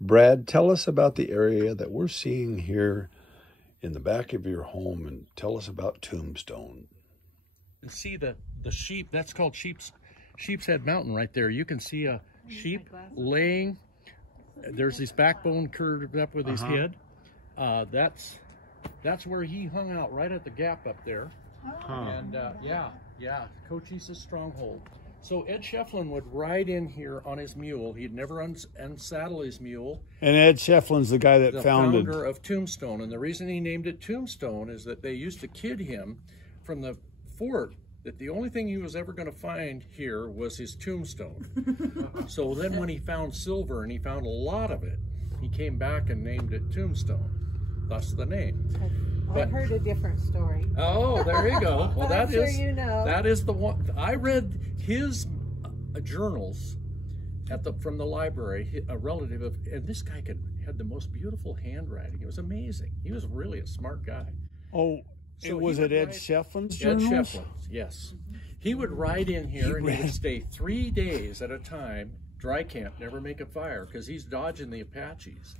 Brad, tell us about the area that we're seeing here in the back of your home, and tell us about Tombstone. And see the sheep, that's called Sheep's Head Mountain right there. You can see a sheep laying, there's his backbone curved up with his head. That's where he hung out, right at the gap up there. And yeah, Cochise's stronghold. So Ed Shefflin would ride in here on his mule. He'd never unsaddle his mule. And Ed Shefflin's the guy that the founder of Tombstone. And the reason he named it Tombstone is that they used to kid him from the fort that the only thing he was ever going to find here was his tombstone. So then when he found silver, and he found a lot of it, he came back and named it Tombstone. Thus the name. I've heard a different story. Oh, there you go. Well, that sure is you know. That is the one. I read his journals from the library. A relative of, and this guy had the most beautiful handwriting. It was amazing. He was really a smart guy. Oh, so was it Ed Shefflin's journals? Ed Shefflin's, yes. He would ride in here and he would stay 3 days at a time, dry camp, never make a fire, because he's dodging the Apaches.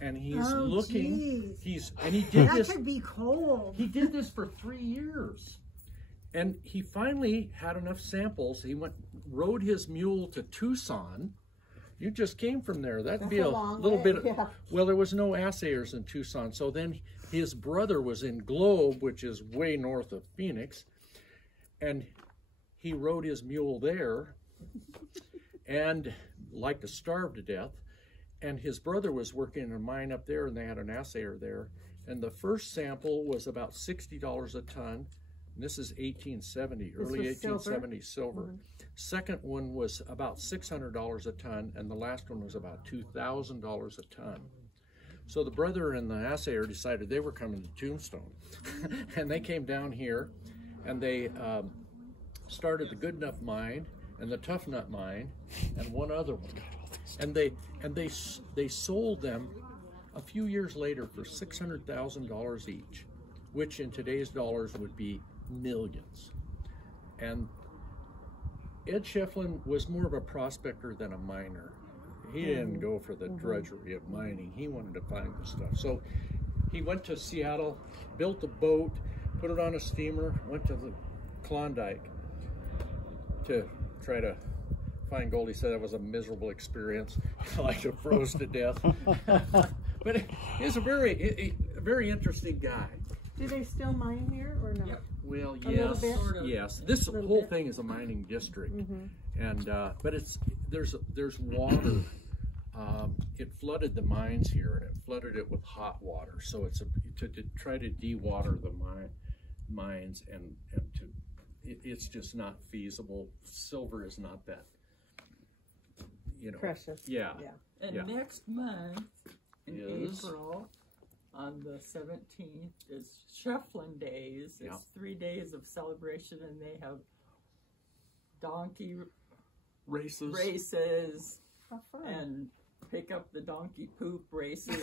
And he's looking, and he did this. That could be cold. He did this for 3 years. And he finally had enough samples. He rode his mule to Tucson. You just came from there. That'd be a little bit. Yeah. Well, there was no assayers in Tucson. So then his brother was in Globe, which is way north of Phoenix. And he rode his mule there and liked to starve to death. And his brother was working in a mine up there, and they had an assayer there. And the first sample was about $60 a ton. And this is 1870, early 1870 silver. Second one was about $600 a ton, and the last one was about $2,000 a ton. So the brother and the assayer decided they were coming to Tombstone. And they came down here, and they started the Good Enough mine and the Tough Nut mine and one other one. And they sold them a few years later for $600,000 each, which in today's dollars would be millions. And Ed Shefflin was more of a prospector than a miner. He didn't go for the drudgery of mining. He wanted to find the stuff. So he went to Seattle, built a boat, put it on a steamer, went to the Klondike to try to find gold. He said that was a miserable experience. Like to froze to death. But he's a very interesting guy. Do they still mine here or no? Yeah. Well, yes, sort of. Yes. This whole thing is a mining district, and but there's water. It flooded the mines here, and it flooded it with hot water. So it's to try to dewater the mines, and it's just not feasible. Silver is not that, precious. Yeah. And next month in April, on the 17th, is Shefflin Days. It's 3 days of celebration, and they have donkey races How fun. and pick up the donkey poop races.